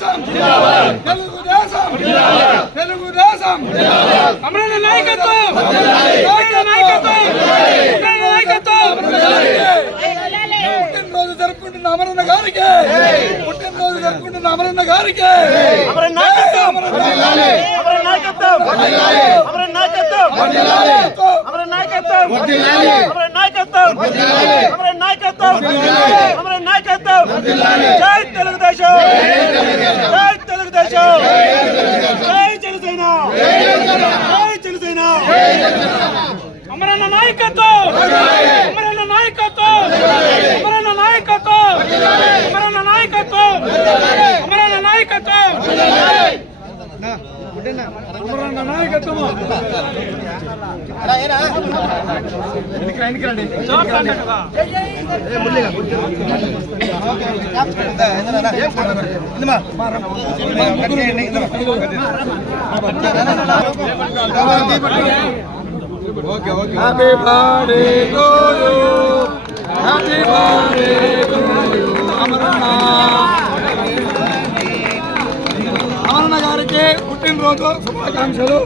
తెలుగుదేశం తెలుగుదేశం తెలుగుదేశం అమరణ నాయకత్వం అమరణ నాయకత్వం అమరణ నాయకత్వం పుట్టినరోజు జరుపుకుంటున్న అమరన్న గారికి పుట్టినరోజు జరుపుకుంటున్న అమరన్న గారికి అమరన్ నాయకత్వం అమరన్ నాయకత్వం అమరన్ నాయకత్వం అమరన్ నాయకత్వం అమరన్ నాయకత్వం అమరన్ నాయకత్వం అమరన్ నాయకత్వం జై తెలుగుదేశం జై జనసేన జై జనసేన నాయకత్వం! అమరన్న నాయకత్వం! అమరన్న నాయకత్వం! నాయకత్వం! Happy birthday to you happy birthday to you Amaranna. Amaranna గారికి పుట్టినరోజు శుభాకాంక్షలు.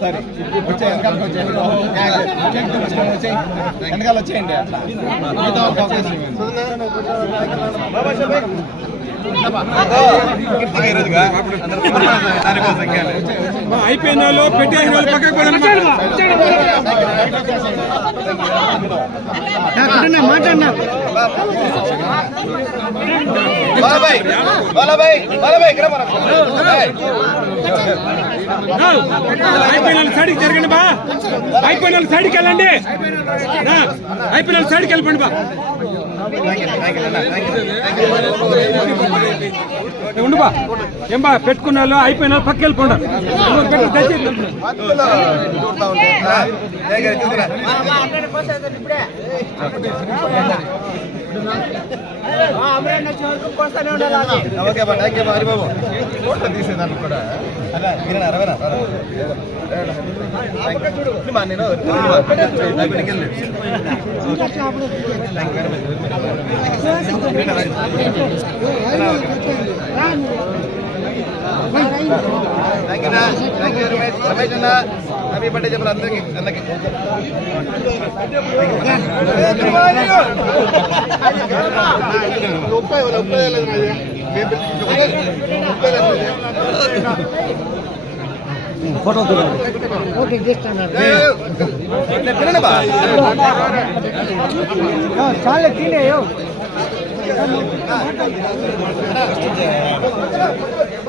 సరే. వచ్చే వెనకాలకు వెనకాల వచ్చేయండి అట్లా అయిపోయిన వాళ్ళు పెట్టేసిన వాళ్ళు పక్కకు వాళ్ళు సైడ్కి జరగండి బా. వాళ్ళు సైడ్కి వెళ్ళండి. వాళ్ళు సైడ్కి వెళ్ళిపోండి బా. ఏ, ఉండు బా. ఏం బా పెట్టుకున్న వాళ్ళు అయిపోయిన వాళ్ళు పక్క వెళ్ళిపోండి. ఎవరు ఓకే హరిబాబు. ఫోటో తీసేదానికి కూడా. అలా రవేనా మా నేను thank you thank you Ramesh Ramesh అన్న హ్యాపీ బర్త్డే చెప్పాలి అందరికి అందరికి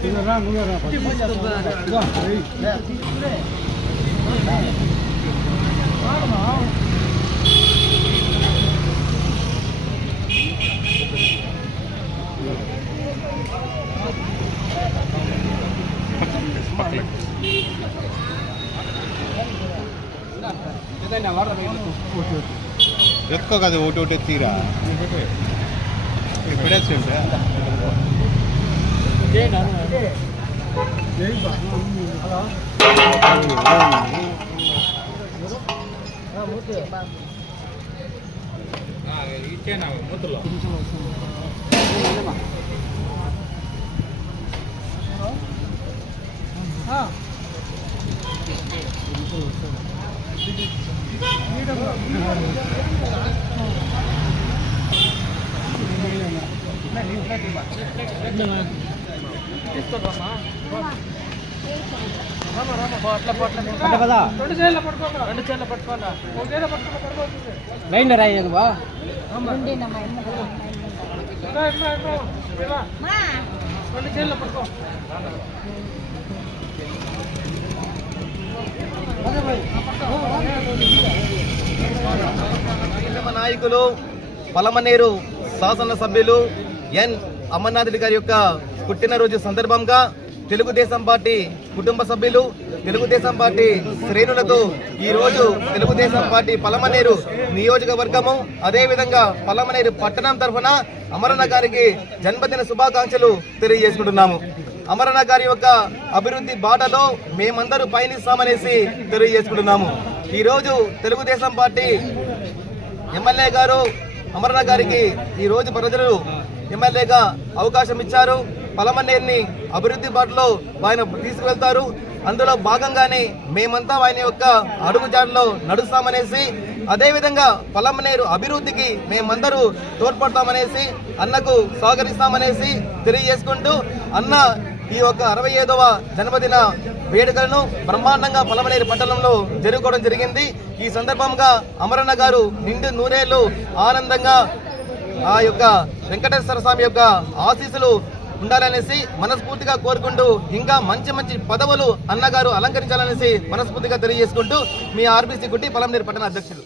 తినండి బా ఎత్తుకో కదా ఒకటి ఇచ్చేనా మూతుల్లో Thank you. లైన్ నాయకులు పలమనేరు శాసనసభ్యులు ఎన్ అమర్నాథ్ రెడ్డి గారి యొక్క పుట్టినరోజు సందర్భంగా తెలుగుదేశం పార్టీ కుటుంబ సభ్యులు తెలుగుదేశం పార్టీ శ్రేణులతో ఈ రోజు తెలుగుదేశం పార్టీ పలమనేరు నియోజకవర్గము అదేవిధంగా పలమనేరు పట్టణం తరఫున అమరణ గారికి జన్మదిన శుభాకాంక్షలు తెలియజేసుకుంటున్నాము. అమరణ గారి యొక్క అభివృద్ధి బాటలో మేమందరూ పయనిస్తామనేసి తెలియజేసుకుంటున్నాము. ఈరోజు తెలుగుదేశం పార్టీ ఎమ్మెల్యే గారు అమరణ గారికి ఈరోజు ప్రజలు ఎమ్మెల్యేగా అవకాశం ఇచ్చారు. పలమనేరుని అభివృద్ధి బాటలో ఆయన తీసుకువెళ్తారు. అందులో భాగంగానే మేమంతా ఆయన యొక్క అడుగుజాడలో నడుస్తామనేసి అదేవిధంగా పలమనేరు అభివృద్ధికి మేమందరూ తోడ్పడతామనేసి అన్నకు సహకరిస్తామనేసి తెలియజేసుకుంటూ అన్న ఈ యొక్క అరవై ఐదవ జన్మదిన వేడుకలను బ్రహ్మాండంగా పలమనేరు పట్టణంలో జరుపుకోవడం జరిగింది. ఈ సందర్భంగా అమరన్న గారు నిండు నూరేళ్ళు ఆనందంగా ఆ యొక్క వెంకటేశ్వర స్వామి యొక్క ఆశీస్సులు ఉండాలనేసి మనస్ఫూర్తిగా కోరుకుంటూ ఇంకా మంచి మంచి పదవులు అన్నగారు అలంకరించాలనేసి మనస్ఫూర్తిగా తెలియజేసుకుంటూ మీ ఆర్బీసీ గుట్టి పలమనేరు పట్టణ అధ్యక్షులు.